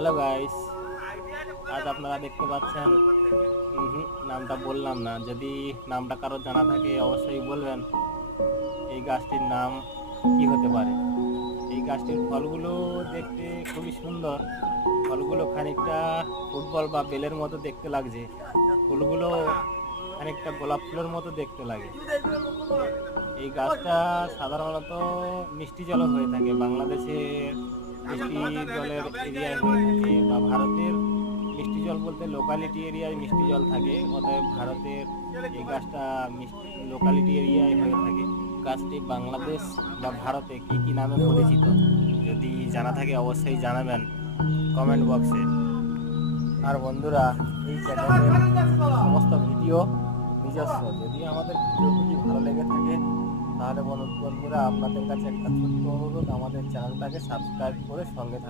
Hello guys, আজ আপনারা দেখতে পাচ্ছেন নামটা বললাম না। যদি নামটা কারো জানা থাকে অবশ্যই বলবেন এই গাছটির নাম কি হতে পারে। এই গাছটির ফলগুলো দেখতে খুবই সুন্দর। ফলগুলো খানিকটা ফুটবল বা বেলের মতো দেখতে লাগছে। ফুলগুলো খানিকটা গোলাপ ফুলের মতো দেখতে লাগে। এই গাছটা সাধারণত মিষ্টি জলও হয়ে থাকে, বাংলাদেশে মিষ্টি জলের এরিয়ায় হয়ে থাকে, বা ভারতের মিষ্টি জল বলতে লোকালিটি এরিয়ায় মিষ্টি জল থাকে। অতএব ভারতের এই গাছটা মিষ্টি লোকালিটি এরিয়ায় হয়ে থাকে। গাছটি বাংলাদেশ বা ভারতে কি কি নামে পরিচিত, যদি জানা থাকে অবশ্যই জানাবেন কমেন্ট বক্সে। আর বন্ধুরা, এই চ্যানেলের সমস্ত ভিডিও নিজস্ব। যদি আমাদের ভিডিওগুলি ভালো লেগে থাকে তাহলে বন্ধুরা আপনাদের কাছে একটা ছোট্ট অনুরোধ, আমাদের চ্যানেলটাকে সাবস্ক্রাইব করে সঙ্গে থাকুন।